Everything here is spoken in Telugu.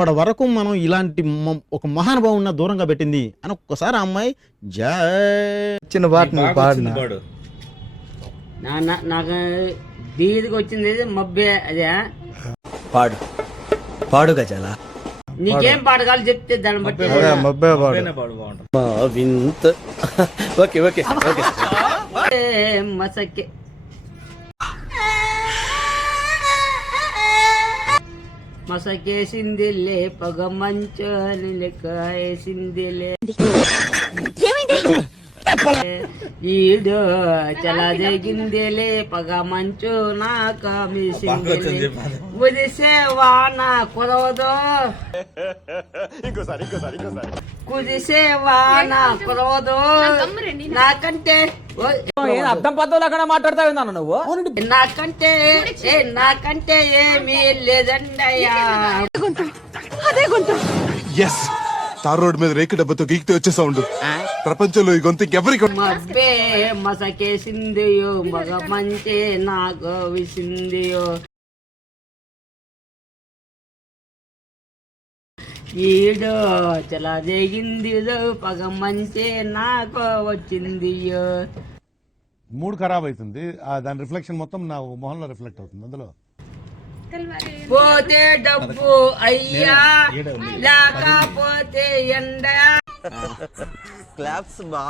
ఇప్పటి వరకు మనం ఇలాంటి ఒక మహానుభావున్న దూరంగా పెట్టింది అని ఒక్కసారి ఆ అమ్మాయి చిన్న పాట నువ్వు పాడిన నాకు దీనికి వచ్చింది మబ్బే అదే పాడు పాడు గజాల నీకేం పాట కావాలి చెప్తే దాన్ని బట్టి మబ్బే పాడు వింత ఓకే ఓకే ఓకే మసకే మసకేసిందిలే పగ మంచోని లెక్క వేసిందిలే ఈడు చలా దిగిందిలే పగ మంచు నాక మీసిందిలే కుదిసే వాన కురవదు కుదిసే వాన కురవదు నాకంటే అర్థం పద్ధతులు అక్కడ మాట్లాడతావు నువ్వు నాకంటే ఏమీ లేదండయ్యా. ఎస్ తార్ రోడ్ మీద రేకు డబ్బతో గీకితే వచ్చే సౌండ్ ప్రపంచంలో ఈ గొంతు ఎవరికి మబ్బే మసకేసిందియో మగ మంచి నాకు విసిందియో ఈడో చలా దిగిందిదో పగ మంచి నాకు వచ్చిందియో. మూడ్ ఖరాబ్ అవుతుంది దాని రిఫ్లెక్షన్ మొత్తం నా మొహంలో రిఫ్లెక్ట్ అవుతుంది. అందులో పోతే డబ్బు అయ్యా లేకపోతే ఎండ క్లాప్స్ బా